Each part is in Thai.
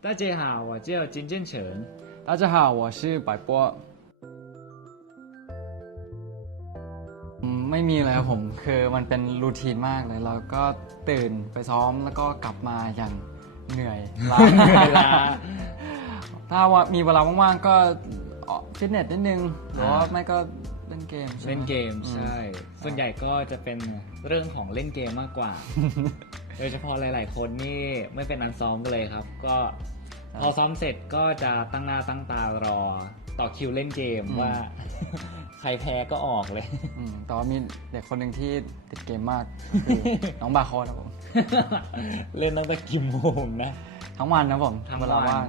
大家好，我叫金建成。大家好，我是百波ไม่มีเลยครับผมคือมันเป็นรูทีนมากเลยเราก็ตื่นไปซ้อมแล้วก็กลับมาอย่างเหนื่อยล้า ถ้าว่ามีเวลาว่างๆก็ฟิตเนสนิดนึงหรือว่าไม่ก็เล่นเกมใช่ไหม เล่นเกมใช่ ส่วนใหญ่ก็จะเป็นเรื่องของเล่นเกมมากกว่า โดยเฉพาะหลายๆคนนี่ไม่เป็นอันซ้อมกันเลยครับ ก็พอซ้อมเสร็จก็จะตั้งหน้าตั้งตารอต่อคิวเล่นเกมว่า ใครแพ้ก็ออกเลย แต่ว่ามีเด็กคนหนึ่งที่ติดเกมมากคือน้องบาโคครับผม เล่นตั้งแต่กี่โมงนะ ทั้งวันนะผม ทั้ง เว วัน ลาว่าง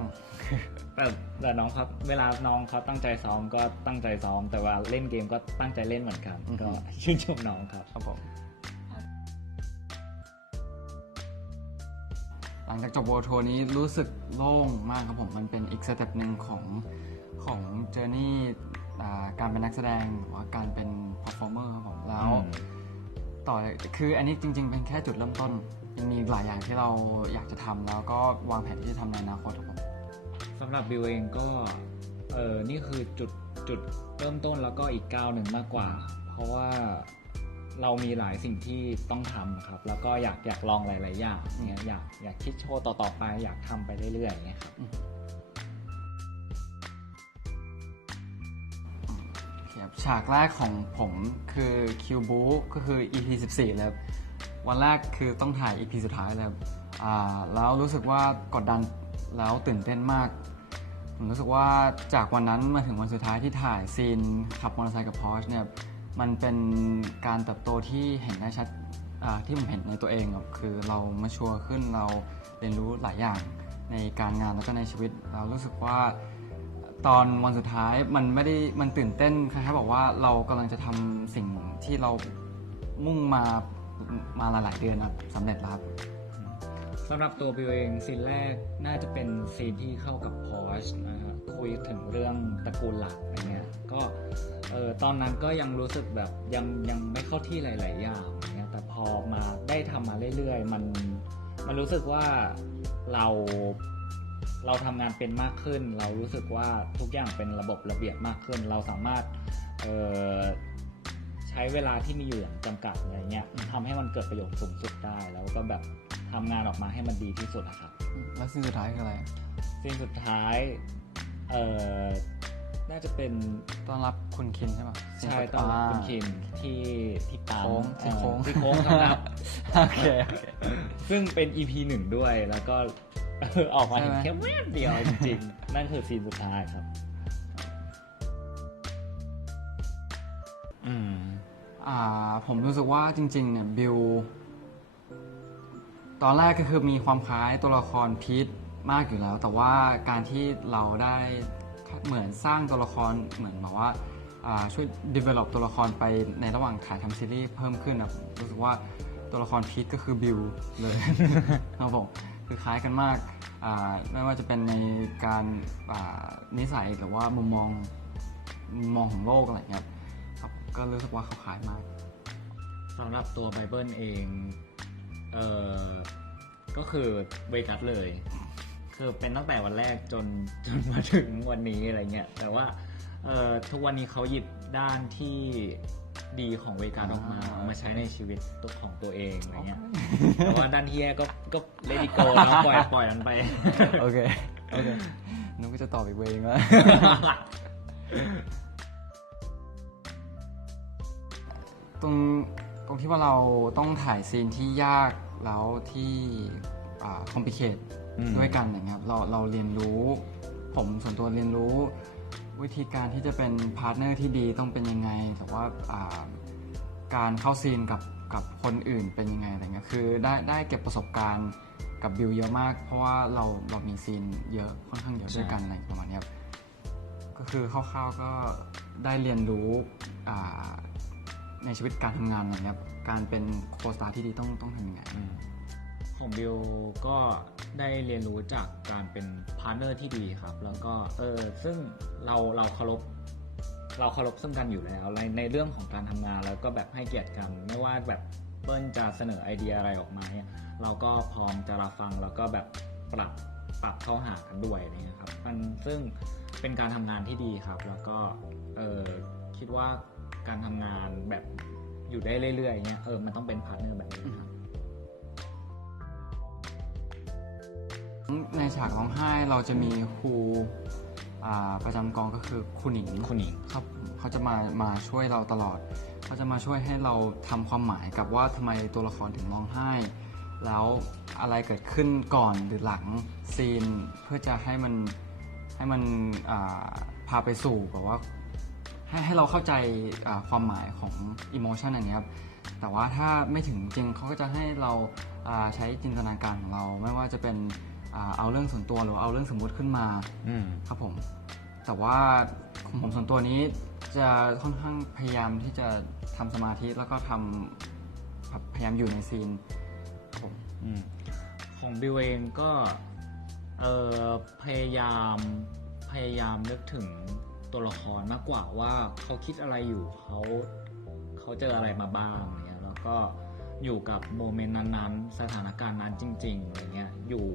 แต่น้องเขาเวลาน้องเขาตั้งใจซ้อมก็ตั้งใจซ้อม แต่ว่าเล่นเกมก็ตั้งใจเล่นเหมือนกัน ก็ชื่นชมน้องครับ ครับผมหลังจากจบโวลด์ทัวร์นี้รู้สึกโล่งมากครับผมมันเป็นอีกสเต็ปหนึ่งของเจอร์นี่การเป็นนักแสดงหรือว่าการเป็นเพอร์ฟอร์เมอร์ครับผมแล้วต่อคืออันนี้จริงๆเป็นแค่จุดเริ่มต้นยังมีหลายอย่างที่เราอยากจะทำแล้วก็วางแผนที่จะทำในอนาคตครับผม สำหรับบิวเองก็นี่คือจุดเริ่มต้นแล้วก็อีกก้าวหนึ่งมากกว่า เพราะว่าเรามีหลายสิ่งที่ต้องทำครับ แล้วก็อยากลองหลายๆอย่างเนี่ยอยากคิดโชว์ต่อๆไปอยากทำไปเรื่อยๆอย่างเงี้ยครับ ฉากแรกของผมคือคิวบูก็คือ EP 14เลยครับวันแรกคือต้องถ่าย EP สุดท้ายเลยครับแล้วรู้สึกว่ากดดันแล้วตื่นเต้นมากผมรู้สึกว่าจากวันนั้นมาถึงวันสุดท้ายที่ถ่ายซีนขับมอเตอร์ไซค์กับพอร์ชเนี่ยมันเป็นการเติบโตที่เห็นได้ชัดที่ผมเห็นในตัวเองครับคือเรามาชัวร์ขึ้นเราเรียนรู้หลายอย่างในการงานแล้วก็ในชีวิตเรารู้สึกว่าตอนวันสุดท้ายมันตื่นเต้นคล้ายๆบอกว่าเรากำลังจะทำสิ่งที่เรามุ่งมาหลายๆเดือนครับสำเร็จแล้วครับ สำหรับตัวบิวเองซีนแรกน่าจะเป็นซีนที่เข้ากับพอชนะครับคุยถึงเรื่องตระกูลหลักอะไรเงี้ยก็ตอนนั้นก็ยังรู้สึกแบบยังไม่เข้าที่หลายๆอย่างเงี้ยแต่พอมาได้ทำมาเรื่อยๆมันรู้สึกว่าเราทำงานเป็นมากขึ้น เรารู้สึกว่าทุกอย่างเป็นระบบระเบียบมากขึ้น เราสามารถใช้เวลาที่มีอยู่อย่างจำกัดอะไรเงี้ยทำให้มันเกิดประโยชน์สูงสุดได้แล้วก็แบบทำงานออกมาให้มันดีที่สุดนะครับ แล้วซีนสุดท้ายคืออะไร ซีนสุดท้ายน่าจะเป็น ต้อนรับคุณคินใช่ปะ ใช่ตอนรับคุณคิมที่ปั๊ม ที่โค้ง ที่โค้งสำหรับ โอเค ซึ่งเป็น EP 1 ด้วยแล้วก็ ออกมาเห็น ใช่ไหม แค่แวบเดียวจริงๆ นั่นคือซีนสุดท้ายครับ ผมรู้สึกว่าจริงๆเนี่ยบิลตอนแรกก็คือมีความคล้ายตัวละครพีทมากอยู่แล้ว แต่ว่าการที่เราได้เหมือนสร้างตัวละครเหมือนแบบว่าช่วย develop ตัวละครไปในระหว่างถ่ายทำซีรีส์เพิ่มขึ้นนะรู้สึกว่าตัวละครพีทก็คือบิลเลย ครับผมคือคล้ายกันมากไม่ว่าจะเป็นในการนิสัยหรือว่ามุมมองของโลกอะไรเงี้ยครับก็รู้สึกว่าเขาคล้ายมาก สำหรับตัวไบเบิลเองก็คือเวกัสเลย คือเป็นตั้งแต่วันแรกจนมาถึงวันนี้อะไรเงี้ยแต่ว่าทุกวันนี้เขาหยิบด้านที่ดีของเวกัสออกมาใช้ในชีวิตตัวของตัวเองอะไรเงี้ยแต่ว่าด้านที่แย่ก็เลดิโกแล้วปล่อยมันไป โอเคนึกว่าจะตอบอีกเวย์มั้ย ตรงที่ว่าเราต้องถ่ายซีนที่ยากแล้วที่คอมพลิเคทด้วยกันอย่างเงี้ยครับเราเรียนรู้ผมส่วนตัวเรียนรู้วิธีการที่จะเป็นพาร์ทเนอร์ที่ดีต้องเป็นยังไงแต่ว่าการเข้าซีนกับคนอื่นเป็นยังไงอะไรเงี้ยคือได้เก็บประสบการณ์กับบิวเยอะมากเพราะว่าเรามีซีนเยอะค่อนข้างเยอะด้วยกันอะไรประมาณนี้ครับก็คือคร่าวๆก็ได้เรียนรู้ในชีวิตการทำงานนะครับการเป็นโคสตาร์ที่ดีต้องทำยังไงของบิวก็ได้เรียนรู้จากการเป็นพาร์ทเนอร์ที่ดีครับแล้วก็ซึ่งเราเคารพซึ่งกันอยู่แล้วในเรื่องของการทำงานแล้วก็แบบให้เกียรติกันไม่ว่าแบบเปิ้ลจะเสนอไอเดียอะไรออกมาเนี่ยเราก็พร้อมจะรับฟังแล้วก็แบบ ปรับเข้าหากันด้วยนี่ครับมันซึ่งเป็นการทำงานที่ดีครับแล้วก็คิดว่าการทำงานแบบอยู่ได้เรื่อยๆเงี้ยมันต้องเป็นพาร์ทเนอร์แบบนี้ครับ ในฉากร้องไห้เราจะมีครูประจำกองก็คือครูหนิงครับเขาจะมาช่วยเราตลอดเขาจะมาช่วยให้เราทำความหมายกับว่าทำไมตัวละครถึงร้องไห้ แล้วอะไรเกิดขึ้นก่อนหรือหลังซีนเพื่อจะให้มันพาไปสู่แบบว่าให้เราเข้าใจความหมายของอิโมชันอันนี้ครับแต่ว่าถ้าไม่ถึงจริงเขาก็จะให้เราใช้จินตนาการของเราไม่ว่าจะเป็นเอาเรื่องส่วนตัวหรือเอาเรื่องสมมุติขึ้นมาครับผมแต่ว่าของผมส่วนตัวนี้จะค่อนข้างพยายามที่จะทำสมาธิแล้วก็พยายามอยู่ในซีนครับผมของบิวเองก็พยายามนึกถึงตัวละครมากกว่าว่าเขาคิดอะไรอยู่เขาเจออะไรมาบ้างเนี่ยแล้วก็อยู่กับโมเมนต์นั้นๆสถานการณ์นั้นจริงๆอะไรเงี้ยอยู่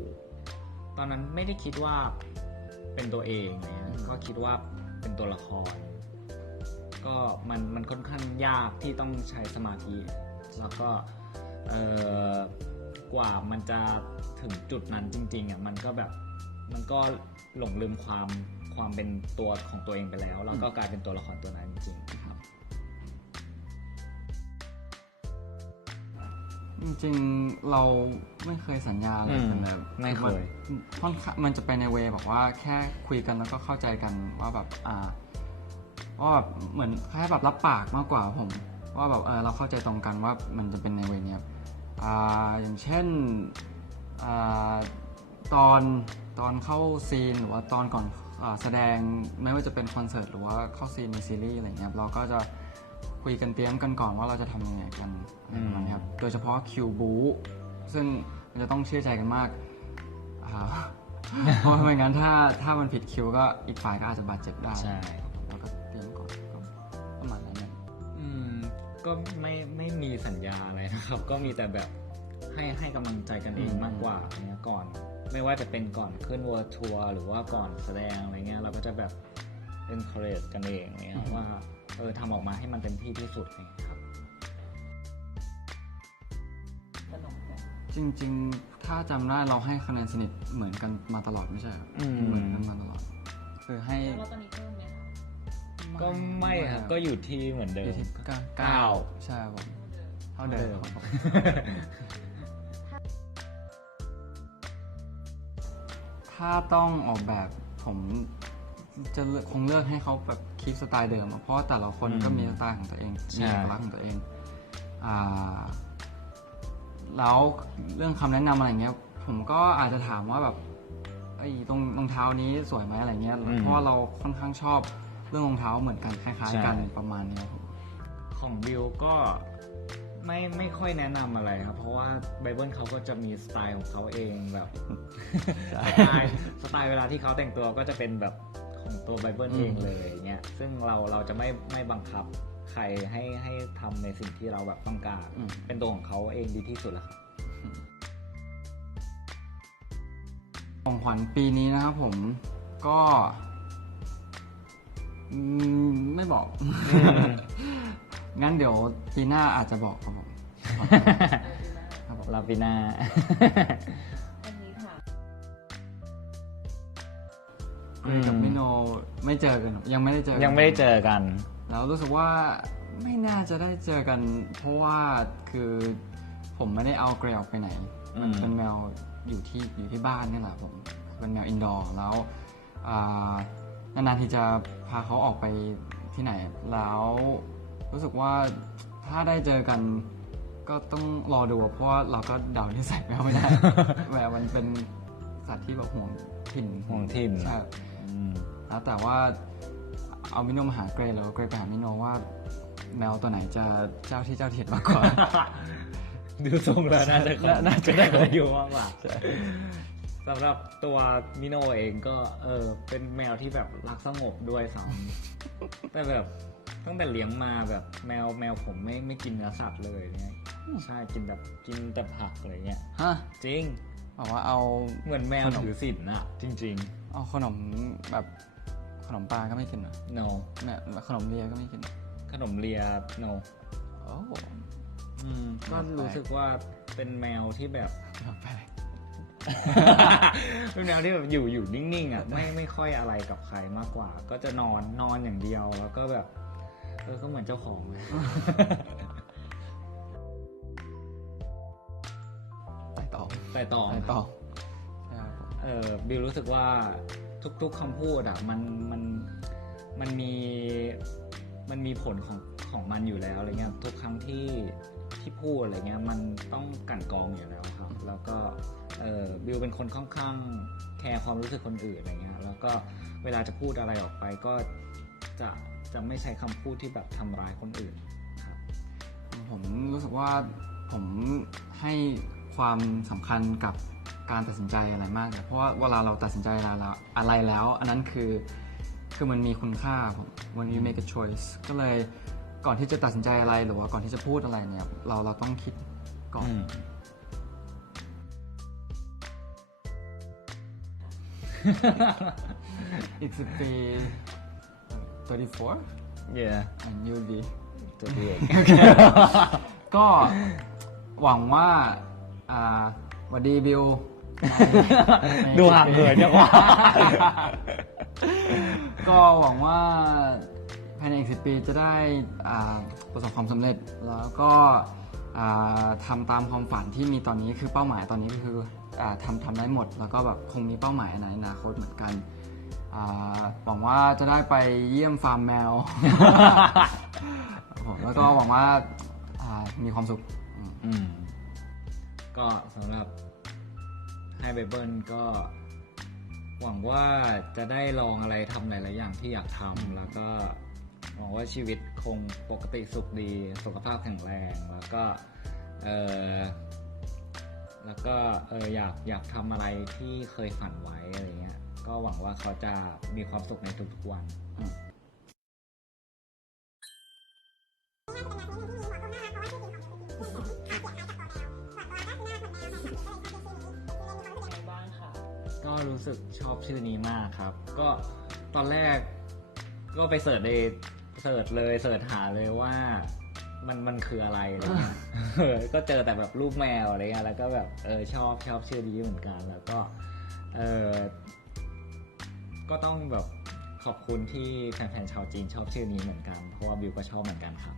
ตอนนั้นไม่ได้คิดว่าเป็นตัวเองเนี่ยก็คิดว่าเป็นตัวละครก็มันค่อนข้างยากที่ต้องใช้สมาธิแล้วก็กว่ามันจะถึงจุดนั้นจริงๆอ่ะมันก็หลงลืมความเป็นตัวของตัวเองไปแล้วแล้วก็กลายเป็นตัวละครตัวนั้นจริงๆครับจริงๆเราไม่เคยสัญญาอะไรกันเลยไม่เคยมันจะไปในเวแบบว่าแค่คุยกันแล้วก็เข้าใจกันว่าแบบว่าแบบเหมือนแค่แบบรับปากมากกว่าผมว่าแบบเราเข้าใจตรงกันว่ามันจะเป็นในเวนี้ครับอย่างเช่นตอนเข้าซีนหรือว่าตอนก่อนแสดงไม่ว่าจะเป็นคอนเสิร์ตหรือว่าเข้าซีนในซีรีส์อะไรเงี้ยเราก็จะคุยกันเตรียมกันก่อนว่าเราจะทำยังไงกันนะครับโดยเฉพาะคิวบูซึ่งมันจะต้องเชื่อใจกันมากเพราะไม่งั้นถ้ามันผิดคิวก็อีกฝ่ายก็อาจจะบาดเจ็บได้ใช่เราก็เตรียมก่อนก็ประมาณนั้นก็ไม่มีสัญญาอะไรนะครับก็มีแต่แบบให้กำลังใจกันเองมากกว่าเนี่ยก่อนไม่ว่าจะเป็นก่อนขึ้นเวิร์ทัวร์หรือว่าก่อนแสดงอะไรเงี้ยเราก็จะแบบ encourage กันเองเนี่ยว่าทำออกมาให้มันเต็มที่ที่สุดนะครับจริงๆถ้าจำได้เราให้คะแนนสนิทเหมือนกันมาตลอดไม่ใช่ครับเหมือนกันมาตลอดคือให้แล้วตอนนี้เพิ่มไหมคะก็ไม่ครับก็อยู่ที่เหมือนเดิมอยู่ที่9ใช่ผมเท่าเดิมถ้าต้องออกแบบผมจะคงเลือกให้เขาแบบคีปสไตล์เดิมเพราะแต่ละคนก็มีสไตล์ของตัวเองมีเอกลักษณ์ของตัวเองแล้วเรื่องคำแนะนำอะไรเงี้ยผมก็อาจจะถามว่าแบบตรงรองเท้านี้สวยไหมอะไรเงี้ยเพราะว่าเราค่อนข้างชอบเรื่องรองเท้าเหมือนกันคล้ายๆกันประมาณนี้ของบิวก็ไม่ค่อยแนะนำอะไรครับเพราะว่าไบเบิลเขาก็จะมีสไตล์ของเขาเองแบบสไตล์เวลาที่เขาแต่งตัวก็จะเป็นแบบของตัวไบเบิลเองเลยเงี้ยซึ่งเราจะไม่บังคับใครให้ทำในสิ่งที่เราแบบต้องการเป็นตัวของเขาเองดีที่สุดแล้วครับของขวัญปีนี้นะครับผมก็ไม่บอกงั้นเดี๋ยวปีหน้าอาจจะบอกครับผมลาปีหน้าอันนี้ค่ะกับพี่โนไม่เจอกันยังไม่ได้เจอกันแล้วรู้สึกว่าไม่น่าจะได้เจอกันเพราะว่าคือผมไม่ได้เอาเกรลไปไหนมันเป็นแมวอยู่ที่บ้านนี่แหละผมเป็นแมวอินดอร์แล้วนานๆทีจะพาเขาออกไปที่ไหนแล้วรู้สึกว่าถ้าได้เจอกันก็ต้องรอดูเพราะว่าเราก็เดานิสัยแมวไม่ได้ แมวมันเป็นสัตว์ที่แบบห่วงถิ่นใช่แล้วแต่ว่าเอามิโนมาหาเกรย์แล้วเกรย์ไปหามิโนว่าแมวตัวไหนจะเจ้าที่เจ้าถิ่นมากกว่าดูทรงแล้วน่าจะได้คนอยู่มากกว่าสำหรับตัวมิโนเองก็เป็นแมวที่แบบรักสงบด้วยซ้ำแต่แบบตั้งแต่เลี้ยงมาแบบแมวผมไม่กินเนื้อสัตว์เลยเนี่ยใช่กินแต่ผักอะไรเงี้ยฮะจริง บอกว่าเอา เหมือนแมวถือศีลอะจริง เอาขนมแบบขนมปลาก็ไม่กินเหรอ ๆ no เนี่ยขนมเลียก็ไม่กิน ขนมเลีย no โอ้ ก็รู้สึกว่าเป็นแมวที่แบบ ไป เป็นแมวที่แบบอยู่นิ่งๆอ่ะไม่ค่อยอะไรกับใครมากกว่า ก็จะนอนอย่างเดียวแล้วก็แบบก็เหมือนเจ้าของเลย ไปต่อ แต่ต่อ ใช่ครับผม บิวรู้สึกว่าทุกๆคำพูดอ่ะมันมีผลของมันอยู่แล้วอะไรเงี้ยทุกครั้งที่พูดอะไรเงี้ยมันต้องกลั่นกรองอยู่แล้วครับ แล้วก็บิวเป็นคนค่อนข้างแคร์ความรู้สึกคนอื่นอะไรเงี้ยแล้วก็เวลาจะพูดอะไรออกไปก็จะไม่ใช้คำพูดที่แบบทำร้ายคนอื่นครับ ผมรู้สึกว่าผมให้ความสำคัญกับการตัดสินใจอะไรมากเลยเพราะว่าเวลาเราตัดสินใจอะไรแล้ว อันนั้นคือมันมีคุณค่าผม when you make a choice ก็เลยก่อนที่จะตัดสินใจอะไรหรือว่าก่อนที่จะพูดอะไรเนี่ยเราต้องคิดก่อน It's a be 34 yeah and you'll be ตัวเอง ก็หวังว่าสวัสดีบิว ดูห่างเหินจังวะ ก็หวังว่าภายในอีก10 ปีจะได้ประสบความสำเร็จแล้วก็ทำตามความฝันที่มีตอนนี้คือเป้าหมายตอนนี้ก็คือทำได้หมดแล้วก็แบบคงมีเป้าหมายในอนาคตเหมือนกันหวังว่าจะได้ไปเยี่ยมฟาร์มแมว แล้วก็หวังว่ามีความสุข ก็สำหรับให้ไบเบิลก็หวังว่าจะได้ลองอะไรทำหลายๆอย่างที่อยากทำแล้วก็หวังว่าชีวิตคงปกติสุขดีสุขภาพแข็งแรงแล้วก็อยากทำอะไรที่เคยฝันไว้อะไรเงี้ยก็หวังว่าเขาจะมีความสุขในทุกๆวัน ไงบ้างค่ะ ก็รู้สึกชอบชื่อนี้มากครับ ก็ตอนแรกก็ไปเสิร์ชหาเลยว่ามันคืออะไรอะไรเงี้ย ก็เจอแต่แบบรูปแมวอะไรเงี้ยแล้วก็แบบชอบชื่อนี้เหมือนกันแล้วก็ก็ต้องแบบขอบคุณที่แฟนๆชาวจีนชอบชื่อนี้เหมือนกันเพราะว่าบิวก็ชอบเหมือนกันครับ